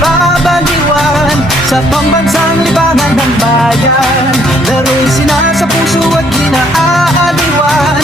napabaliwan sa pambansang libangan ng bayan. Laro'y sinasa puso at di naaaliwan.